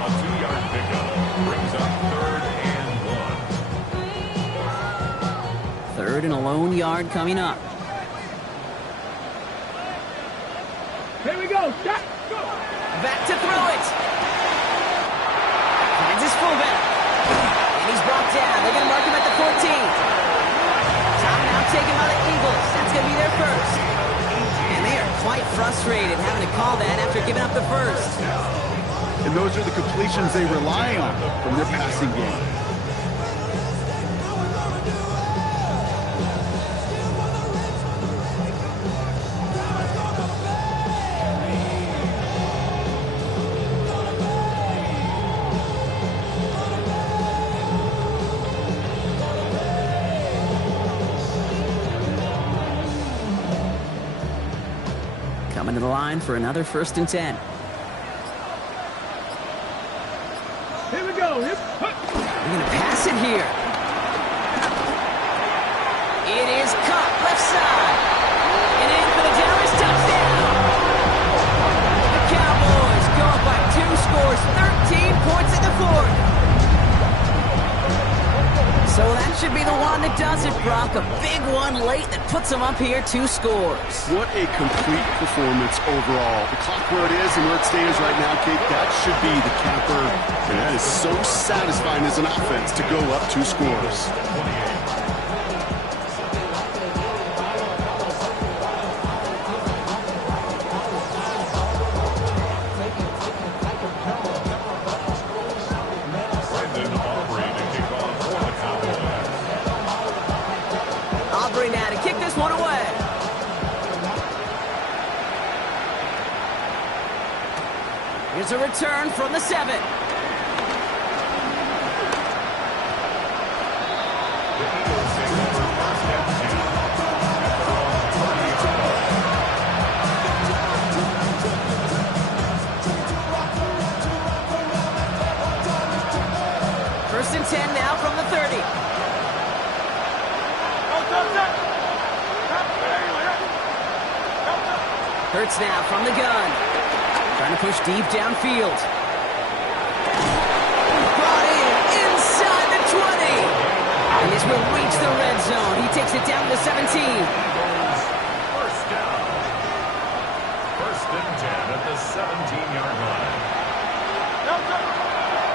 A 2-yard pickup brings up 3rd and 1. Third and a lone yard coming up. Here we go. Shot. Go. Back to throw it. Finds his fullback. And he's brought down. They're going to mark him at the 14. Timeout taken by the Eagles. That's going to be their first. And they are quite frustrated having to call that after giving up the first. And those are the completions they rely on from their passing game. Coming to the line for another first and 10. Here we go. They're going to pass it here. It is caught left side. And in for the Dallas touchdown. The Cowboys go up by 2 scores, 13 points in the fourth. So that should be the one that does it, Brock. A big one late that puts them up here 2 scores. What a complete performance overall. The clock where it is and where it stands right now, Kate, that should be the capper. And that is so satisfying as an offense to go up 2 scores. Here's a return from the 7. First and 10 now from the 30. Hurts now from the gun. Trying to push deep downfield. Brought inside the 20. And this will reach the red zone. He takes it down to the 17. First down. First and 10 at the 17-yard line.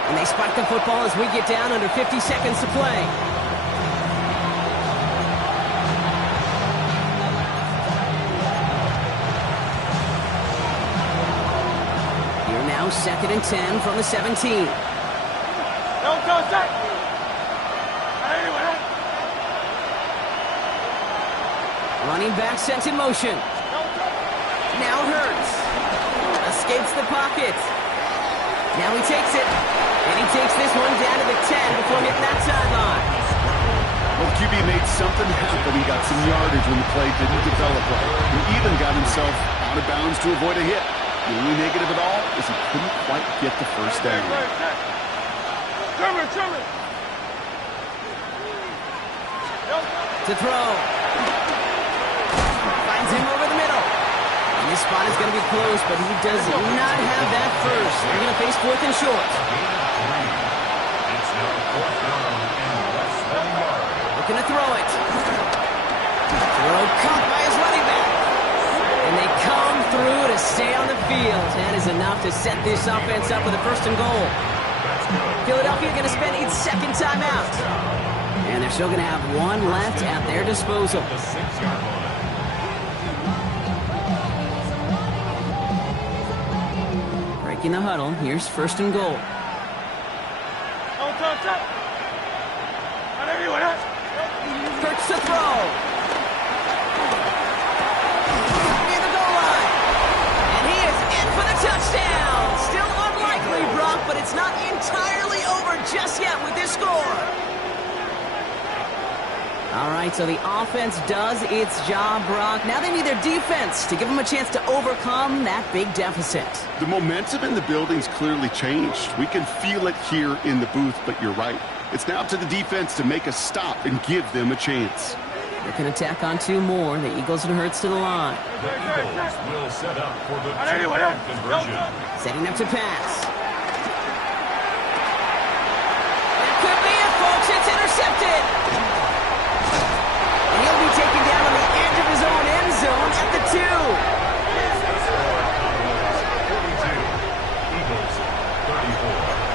And they spike the football as we get down under 50 seconds to play. Second and 10 from the 17. Running back sent in motion. Now Hurts. Escapes the pocket. Now he takes it. And he takes this one down to the 10 before hitting that sideline. Well, QB made something happen. He got some yardage when the play didn't develop right. He even got himself out of bounds to avoid a hit. The only negative at all is he couldn't quite get the first down. To throw. Finds him over the middle. And this spot is going to be close, but he does not have that first. They're going to face 4th and short. It's now 4th down and less than a yard. Looking to throw it. Throw caught by his running back. And they come through to stay on the field. That is enough to set this offense up with a 1st and goal. Philadelphia going to spend its 2nd timeout. And they're still going to have 1 left at their disposal. The 6-yard line. Breaking the huddle. Here's 1st and goal. Hurts to throw. Near the goal line. And he is in for the touchdown. Still unlikely, Brock, but it's not entirely over just yet with this score. All right, so the offense does its job, Brock. Now they need their defense to give them a chance to overcome that big deficit. The momentum in the building's clearly changed. We can feel it here in the booth, but you're right. It's now up to the defense to make a stop and give them a chance. They can attack on two more. The Eagles and Hurts to the line. The Eagles will set up for the two-point conversion. Setting up to pass. That could be it, folks. It's intercepted. And he'll be taken down on the edge of his own end zone at the 2. 42. Eagles 34.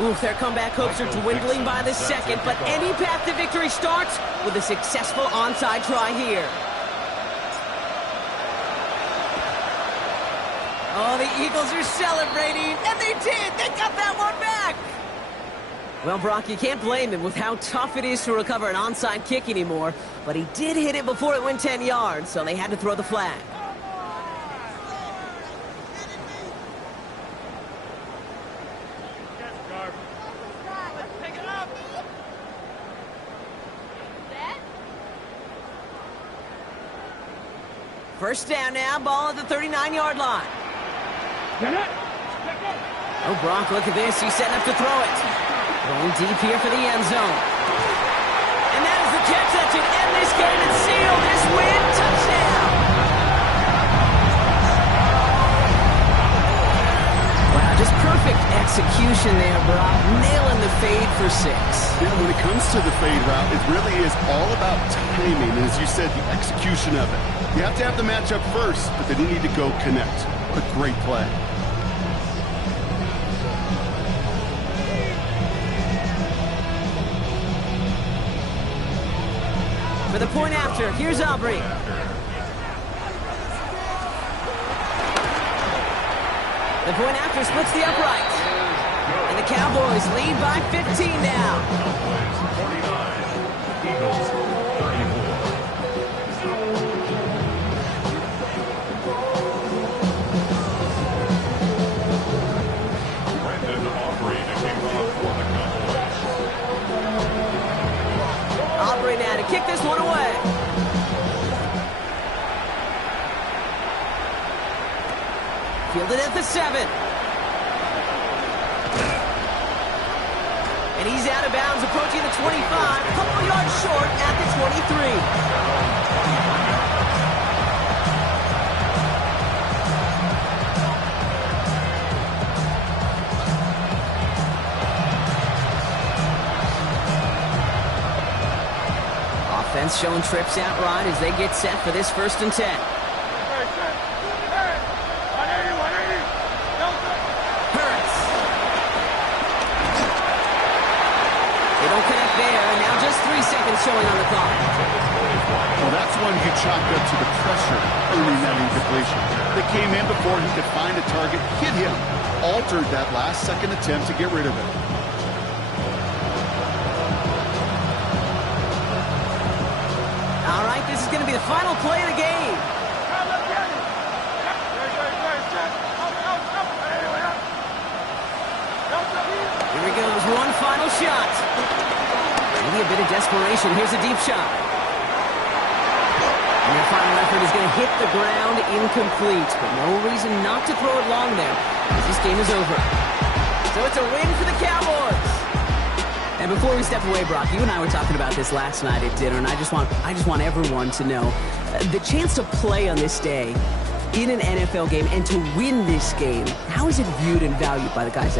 Oof, their comeback hopes are dwindling by the second, but any path to victory starts with a successful onside try here. Oh, the Eagles are celebrating, and they did! They got that one back! Well, Brock, you can't blame him with how tough it is to recover an onside kick anymore, but he did hit it before it went 10 yards, so they had to throw the flag. First down now, ball at the 39-yard line. Oh, Brock, look at this. He's setting up to throw it. Going deep here for the end zone. And that is the catch that should end this game and seal this win. Touchdown! Wow, just perfect execution there, Brock. Nailing the fade for 6. Yeah, when it comes to the fade route, it really is all about timing, and as you said, the execution of it. You have to have the matchup first, but then you need to go connect. A great play. For the point after, here's Aubrey. The point after splits the uprights. And the Cowboys lead by 15 now. 49. Eagles 34. Aubrey now to kick this one away. Fielded at the 7. And he's out of bounds, approaching the 25, a couple yards short at the 23. Offense showing trips out right as they get set for this 1st and 10. Hurts. They don't connect there, and now just 3 seconds showing on the clock. Well, that's one you chalked up to the pressure, earning that incompletion. They came in before he could find a target, hit him, altered that last-second attempt to get rid of it. All right, this is going to be the final play of the game. Here he goes, one final shot. Maybe a bit of desperation. Here's a deep shot. And their final effort is going to hit the ground incomplete, but no reason not to throw it long there, as this game is over. So it's a win for the Cowboys. And before we step away, Brock, you and I were talking about this last night at dinner, and I just want everyone to know the chance to play on this day in an NFL game and to win this game. How is it viewed and valued by the guys